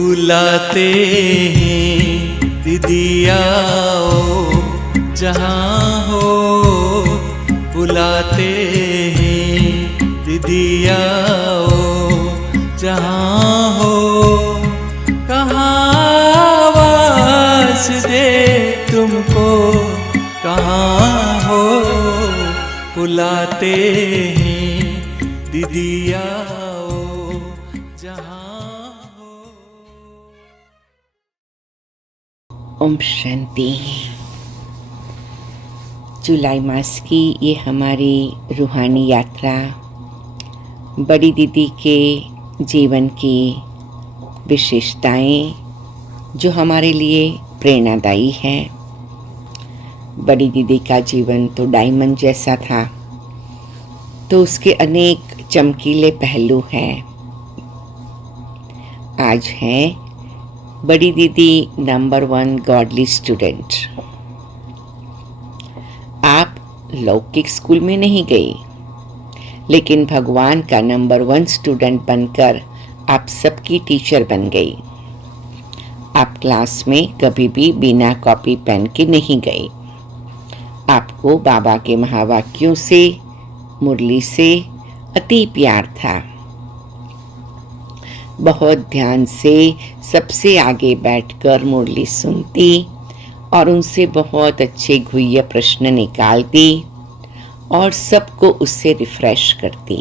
बुलाते हैं दीदिया ओ जहाँ हो, बुलाते हैं दीदिया ओ जहाँ हो, कहाँ आवाज़ दे तुमको, कहाँ हो, बुलाते हैं दीदिया ओ जहाँ हो। ओम शांति। जुलाई मास की ये हमारी रूहानी यात्रा बड़ी दीदी के जीवन की विशेषताएं जो हमारे लिए प्रेरणादायी है। बड़ी दीदी का जीवन तो डायमंड जैसा था, तो उसके अनेक चमकीले पहलू हैं। आज है बड़ी दीदी नंबर 1 गॉडली स्टूडेंट। आप लौकिक स्कूल में नहीं गई, लेकिन भगवान का नंबर 1 स्टूडेंट बनकर आप सबकी टीचर बन गई। आप क्लास में कभी भी बिना कॉपी पेन के नहीं गई। आपको बाबा के महावाक्यों से, मुरली से अति प्यार था। बहुत ध्यान से सबसे आगे बैठकर मुरली सुनती और उनसे बहुत अच्छे गुह्य प्रश्न निकालती और सबको उससे रिफ्रेश करती।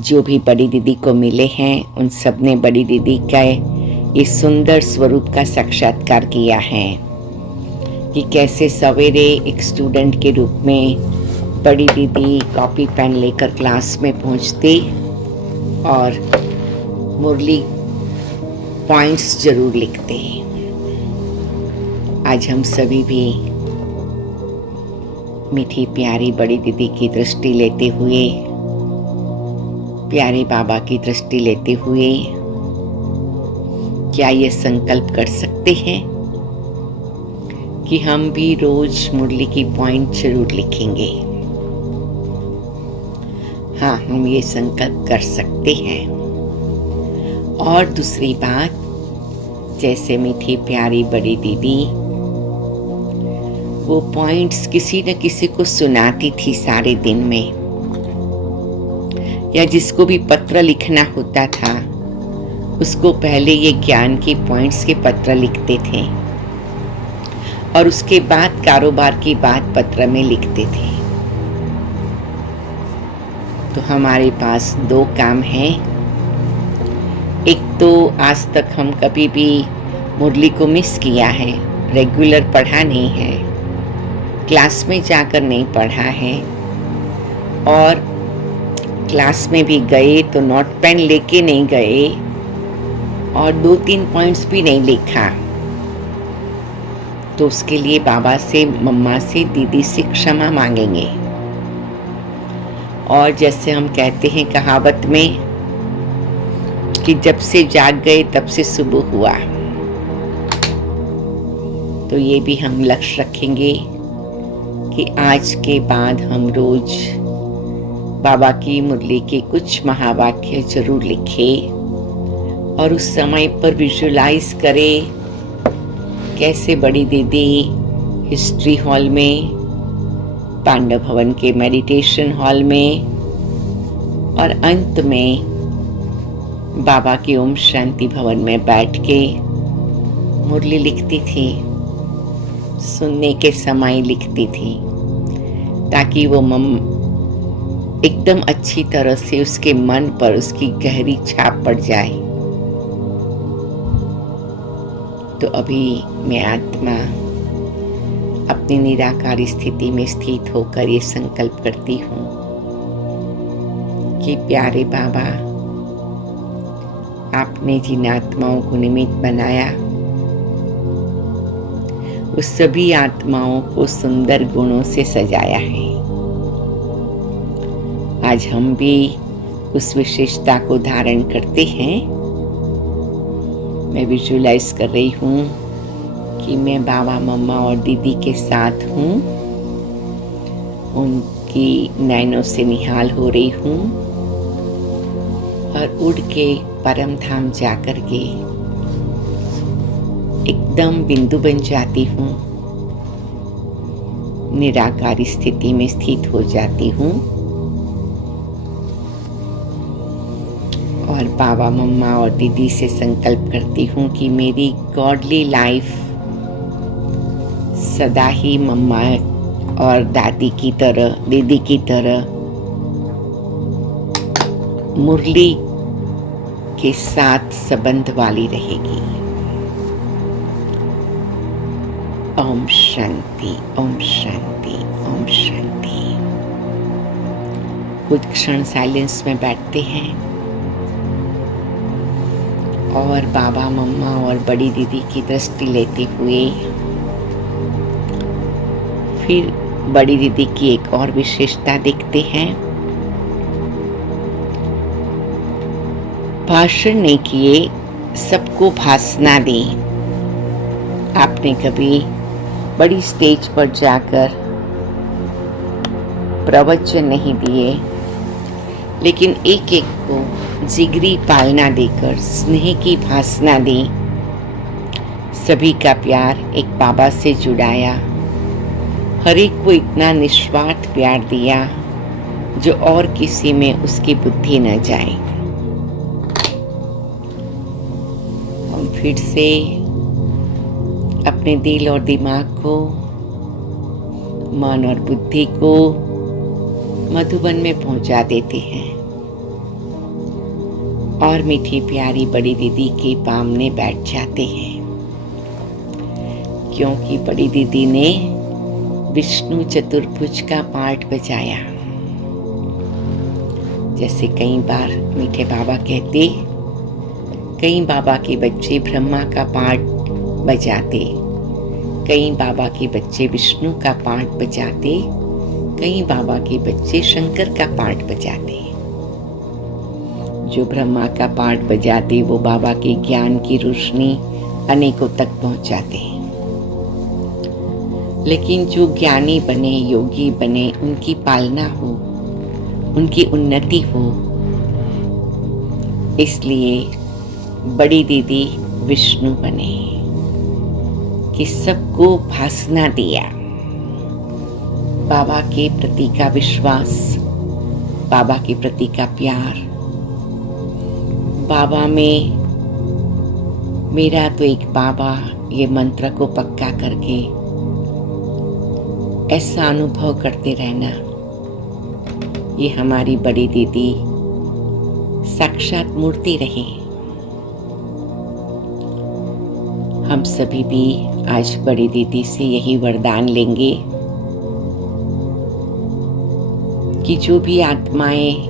जो भी बड़ी दीदी को मिले हैं उन सब ने बड़ी दीदी का इस सुंदर स्वरूप का साक्षात्कार किया है कि कैसे सवेरे एक स्टूडेंट के रूप में बड़ी दीदी कॉपी पेन लेकर क्लास में पहुंचती और मुरली पॉइंट्स जरूर लिखते। आज हम सभी भी मीठी प्यारी बड़ी दीदी की दृष्टि लेते हुए, प्यारे बाबा की दृष्टि लेते हुए क्या ये संकल्प कर सकते हैं कि हम भी रोज मुरली की पॉइंट जरूर लिखेंगे। हाँ, हम ये संकल्प कर सकते हैं। और दूसरी बात, जैसे मीठी प्यारी बड़ी दीदी वो पॉइंट्स किसी न किसी को सुनाती थी सारे दिन में, या जिसको भी पत्र लिखना होता था उसको पहले ये ज्ञान की पॉइंट्स के पत्र लिखते थे और उसके बाद कारोबार की बात पत्र में लिखते थे। तो हमारे पास 2 काम हैं। एक तो आज तक हम कभी भी मुरली को मिस किया है, रेगुलर पढ़ा नहीं है, क्लास में जाकर नहीं पढ़ा है, और क्लास में भी गए तो नोट पेन लेके नहीं गए और 2-3 पॉइंट्स भी नहीं लिखा। तो उसके लिए बाबा से, मम्मा से, दीदी से क्षमा मांगेंगे। और जैसे हम कहते हैं कहावत में कि जब से जाग गए तब से सुबह हुआ, तो ये भी हम लक्ष्य रखेंगे कि आज के बाद हम रोज बाबा की मुरली के कुछ महावाक्य जरूर लिखें और उस समय पर विजुलाइज करें कैसे बड़ी दीदी हिस्ट्री हॉल में, पांडव भवन के मेडिटेशन हॉल में और अंत में बाबा के ओम शांति भवन में बैठ के मुरली लिखती थी, सुनने के समय लिखती थी, ताकि वो एकदम अच्छी तरह से उसके मन पर उसकी गहरी छाप पड़ जाए। तो अभी मैं आत्मा अपनी निराकारी स्थिति में स्थित होकर ये संकल्प करती हूँ कि प्यारे बाबा, आपने जिन आत्माओं को निमित्त बनाया उस सभी आत्माओं को सुंदर गुणों से सजाया है। आज हम भी उस विशेषता को धारण करते हैं। मैं विजुलाइज कर रही हूँ कि मैं बाबा, मम्मा और दीदी के साथ हूँ, उनकी नैनों से निहाल हो रही हूँ और उड़ के परम धाम जाकर के एकदम बिंदु बन जाती हूँ, निराकारी स्थिति में स्थित हो जाती हूँ और बाबा मम्मा और दीदी से संकल्प करती हूँ कि मेरी गॉडली लाइफ सदा ही मम्मा और दादी की तरह, दीदी की तरह मुरली के साथ संबंध वाली रहेगी। ओम शांति, ओम शांति, ओम शांति। कुछ क्षण साइलेंस में बैठते हैं और बाबा मम्मा और बड़ी दीदी की दृष्टि लेते हुए फिर बड़ी दीदी की एक और विशेषता देखते हैं। भाषण नहीं किए, सबको भाषणा दी। आपने कभी बड़ी स्टेज पर जाकर प्रवचन नहीं दिए, लेकिन एक एक को जिगरी पालना देकर स्नेह की भाषणा दी। सभी का प्यार एक बाबा से जुड़ाया, हर एक को इतना निस्वार्थ प्यार दिया जो और किसी में उसकी बुद्धि न जाए। हम फिर से अपने दिल और दिमाग को, मन और बुद्धि को मधुबन में पहुंचा देते हैं और मीठी प्यारी बड़ी दीदी के सामने बैठ जाते हैं, क्योंकि बड़ी दीदी ने विष्णु चतुर्भुज का पार्ट बजाया। जैसे कई बार मीठे बाबा कहते, कई बाबा के बच्चे ब्रह्मा का पार्ट बजाते, कई बाबा के बच्चे विष्णु का पार्ट बजाते, कई बाबा के बच्चे शंकर का पार्ट बजाते। जो ब्रह्मा का पार्ट बजाते वो बाबा के ज्ञान की रोशनी अनेकों तक पहुंचाते। लेकिन जो ज्ञानी बने, योगी बने, उनकी पालना हो, उनकी उन्नति हो, इसलिए बड़ी दीदी विष्णु बने कि सबको भाषणा दिया। बाबा के प्रति का विश्वास, बाबा के प्रति का प्यार, बाबा में मेरा तो एक बाबा, ये मंत्र को पक्का करके ऐसा अनुभव करते रहना, ये हमारी बड़ी दीदी साक्षात मूर्ति रही। हम सभी भी आज बड़ी दीदी से यही वरदान लेंगे कि जो भी आत्माएं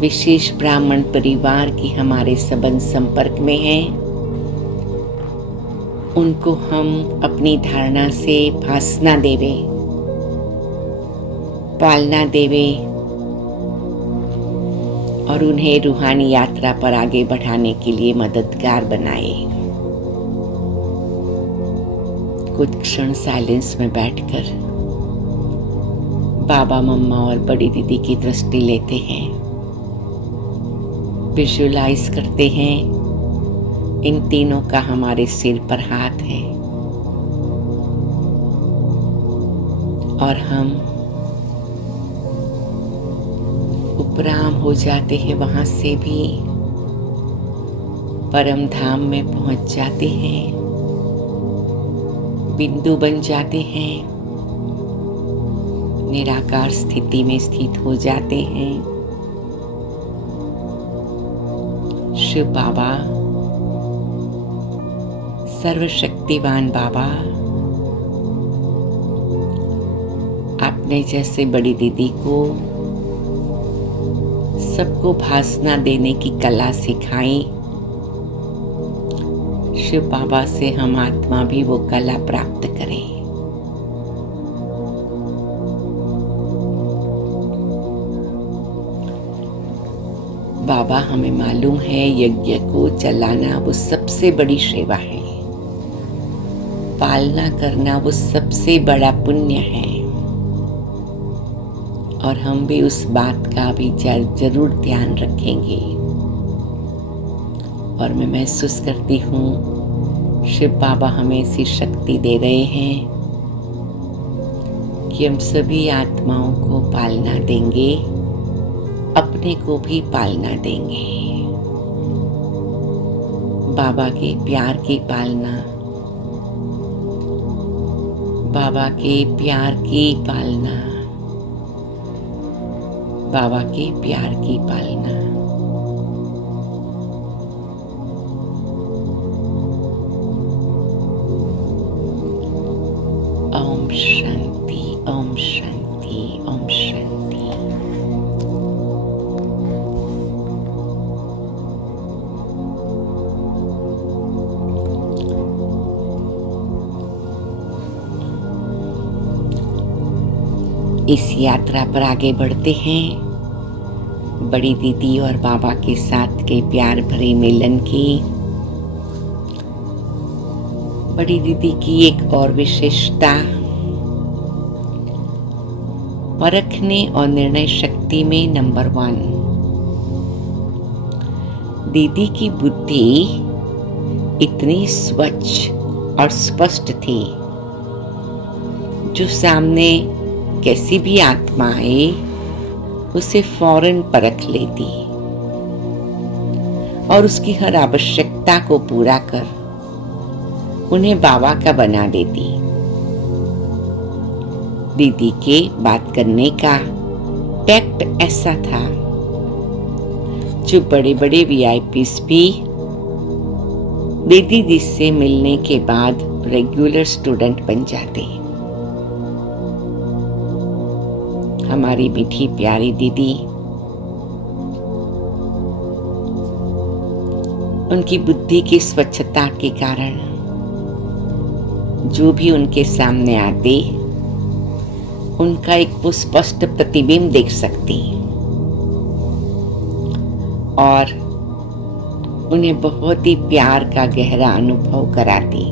विशेष ब्राह्मण परिवार की हमारे संबंध संपर्क में हैं, उनको हम अपनी धारणा से भाषणा देवे, पालना देवे और उन्हें रूहानी यात्रा पर आगे बढ़ाने के लिए मददगार बनाए। कुछ क्षण साइलेंस में बैठकर बाबा मम्मा और बड़ी दीदी की दृष्टि लेते हैं, विजुअलाइज करते हैं इन तीनों का हमारे सिर पर हाथ है और हम उपराम हो जाते हैं, वहां से भी परम धाम में पहुंच जाते हैं, बिंदु बन जाते हैं, निराकार स्थिति में स्थित हो जाते हैं। शिव बाबा, सर्वशक्तिवान बाबा, आपने जैसे बड़ी दीदी को सबको भाषणा देने की कला सिखाई, शिव बाबा से हम आत्मा भी वो कला प्राप्त करें। बाबा, हमें मालूम है यज्ञ को चलाना वो सबसे बड़ी सेवा है, पालना करना वो सबसे बड़ा पुण्य है और हम भी उस बात का भी जरूर ध्यान रखेंगे। और मैं महसूस करती हूँ शिव बाबा हमें ऐसी शक्ति दे रहे हैं कि हम सभी आत्माओं को पालना देंगे, अपने को भी पालना देंगे। बाबा के प्यार की पालना, बाबा के प्यार की पालना, बाबा के प्यार की पालना। ओम शांति, ओम शांति, ओम शांति। इस यात्रा पर आगे बढ़ते हैं बड़ी दीदी और बाबा के साथ के प्यार भरे मिलन की। बड़ी दीदी की एक और विशेषता परखने और निर्णय शक्ति में नंबर 1। दीदी की बुद्धि इतनी स्वच्छ और स्पष्ट थी, जो सामने कैसी भी आत्मा आए उसे फौरन परख लेती और उसकी हर आवश्यकता को पूरा कर उन्हें बाबा का बना देती। दीदी के बात करने का टैक्ट ऐसा था जो बड़े बड़े वीआईपीस भी दीदी से मिलने के बाद रेगुलर स्टूडेंट बन जाते। हमारी मीठी प्यारी दीदी, उनकी बुद्धि की स्वच्छता के कारण जो भी उनके सामने आते उनका एक वो स्पष्ट प्रतिबिंब देख सकती और उन्हें बहुत ही प्यार का गहरा अनुभव कराती।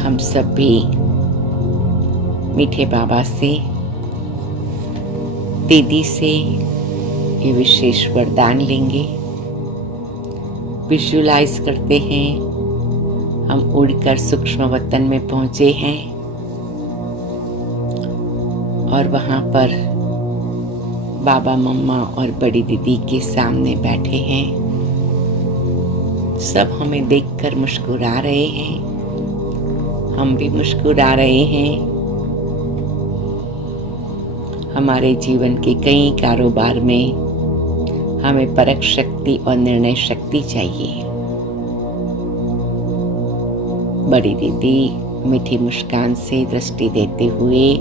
हम सब भी मीठे बाबा से, दीदी से ये विशेष वरदान लेंगे। विजुलाइज करते हैं हम उड़कर सूक्ष्म वतन में पहुंचे हैं और वहां पर बाबा, मम्मा और बड़ी दीदी के सामने बैठे हैं। सब हमें देखकर मुस्कुरा रहे हैं, हम भी मुस्कुरा रहे हैं। हमारे जीवन के कई कारोबार में हमें परख शक्ति और निर्णय शक्ति चाहिए। बड़ी दीदी मीठी मुस्कान से दृष्टि देते हुए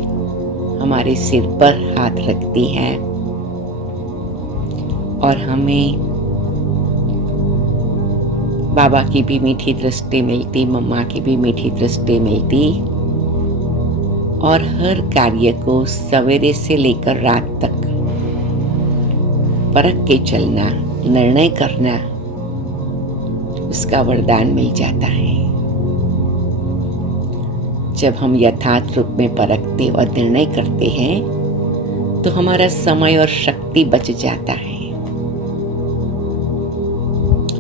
हमारे सिर पर हाथ रखती है और हमें बाबा की भी मीठी दृष्टि मिलती, मम्मा की भी मीठी दृष्टि मिलती और हर कार्य को सवेरे से लेकर रात तक परख के चलना, निर्णय करना, उसका वरदान मिल जाता है। जब हम यथार्थ रूप में परखते और निर्णय करते हैं तो हमारा समय और शक्ति बच जाता है।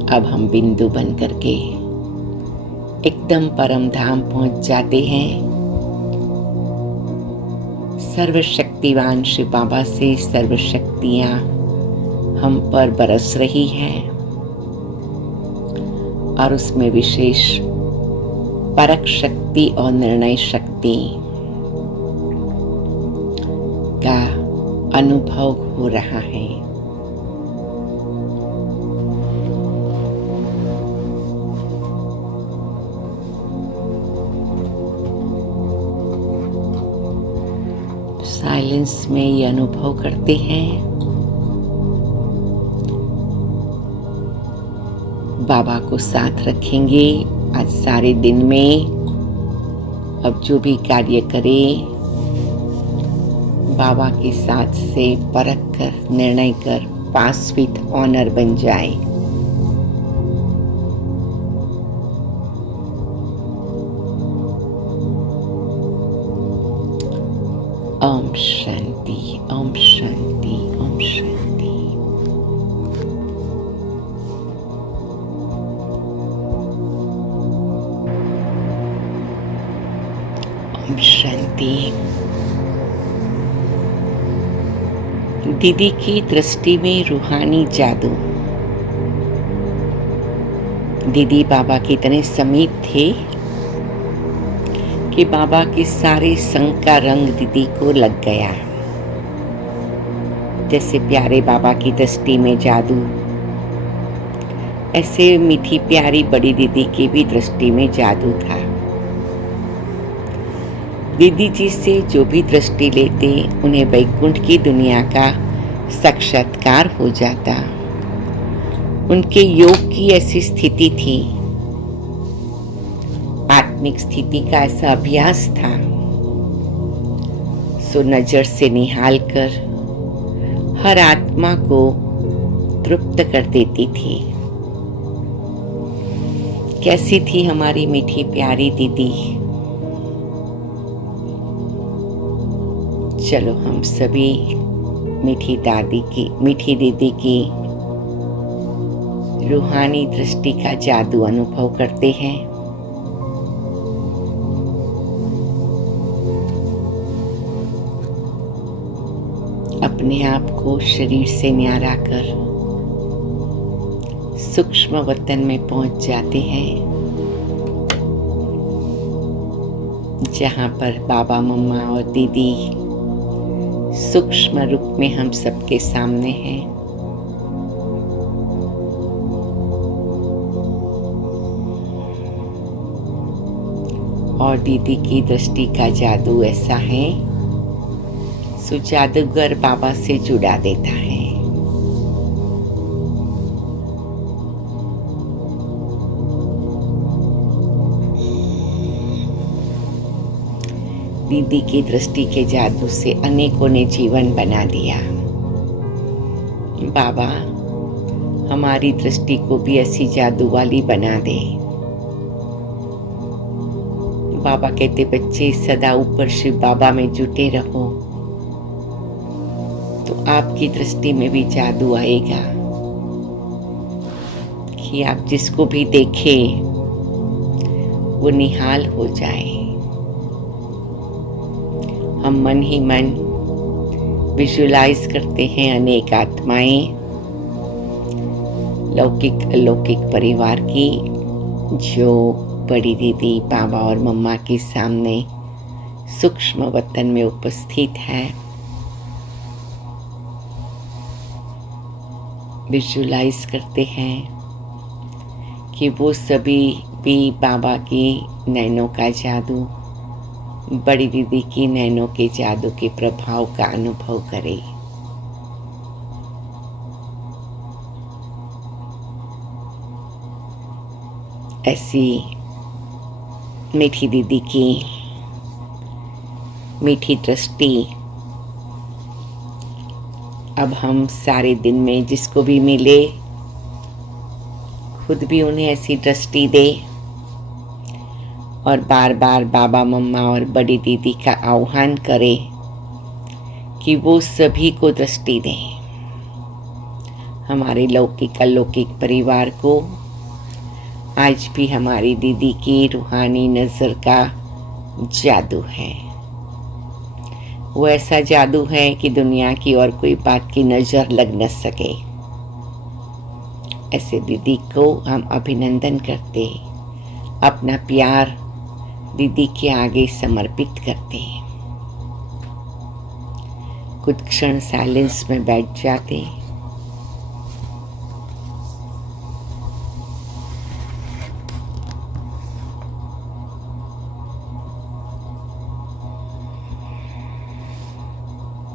अब हम बिंदु बन करके एकदम परम धाम पहुंच जाते हैं। सर्वशक्तिवान शिव बाबा से सर्व शक्तियां हम पर बरस रही हैं और उसमें विशेष परख शक्ति और निर्णय शक्ति का अनुभव हो रहा है। साइलेंस में ये अनुभव करते हैं। बाबा को साथ रखेंगे आज सारे दिन में। अब जो भी कार्य करें बाबा के साथ से परख कर, निर्णय कर, पास विथ ऑनर बन जाए। ओम शांति, ओम शांति, ओम शांति। दीदी की दृष्टि में रूहानी जादू। दीदी बाबा की इतने समीप थे कि बाबा के सारे संग का रंग दीदी को लग गया। जैसे प्यारे बाबा की दृष्टि में जादू, ऐसे मीठी प्यारी बड़ी दीदी की भी दृष्टि में जादू था। दीदी जी से जो भी दृष्टि लेते उन्हें वैकुंठ की दुनिया का साक्षात्कार हो जाता। उनके योग की ऐसी स्थिति थी, आत्मिक स्थिति का ऐसा अभ्यास था, सो नजर से निहाल कर हर आत्मा को तृप्त कर देती थी। कैसी थी हमारी मीठी प्यारी दीदी। चलो हम सभी मीठी दीदी की रूहानी दृष्टि का जादू अनुभव करते हैं। अपने आप को शरीर से न्यारा कर सूक्ष्म वतन में पहुंच जाते हैं, जहां पर बाबा मम्मा और दीदी सूक्ष्म रूप में हम सबके सामने हैं। और दीदी की दृष्टि का जादू ऐसा है, सो जादूगर बाबा से जुड़ा देता है। दीदी की दृष्टि के जादू से अनेकों ने जीवन बना दिया। बाबा हमारी दृष्टि को भी ऐसी जादू वाली बना दे। बाबा कहते बच्चे सदा ऊपर शिव बाबा में जुटे रहो, तो आपकी दृष्टि में भी जादू आएगा कि आप जिसको भी देखें वो निहाल हो जाए। हम मन ही मन विजुलाइज करते हैं अनेक आत्माएं लौकिक अलौकिक परिवार की, जो बड़ी दीदी बाबा और मम्मा के सामने सूक्ष्म वतन में उपस्थित है। विजुलाइज करते हैं कि वो सभी भी बाबा की नैनों का जादू, बड़ी दीदी की नैनों के जादू के प्रभाव का अनुभव करें। ऐसी मीठी दीदी की मीठी दृष्टि अब हम सारे दिन में जिसको भी मिले खुद भी उन्हें ऐसी दृष्टि दे, और बार बार बाबा मम्मा और बड़ी दीदी का आह्वान करे कि वो सभी को दृष्टि दें। हमारे लौकिक अलौकिक परिवार को आज भी हमारी दीदी की रूहानी नज़र का जादू है। वो ऐसा जादू है कि दुनिया की और कोई बात की नज़र लग न सके। ऐसे दीदी को हम अभिनंदन करते, अपना प्यार दीदी के आगे समर्पित करते हैं। कुछ क्षण साइलेंस में बैठ जाते हैं।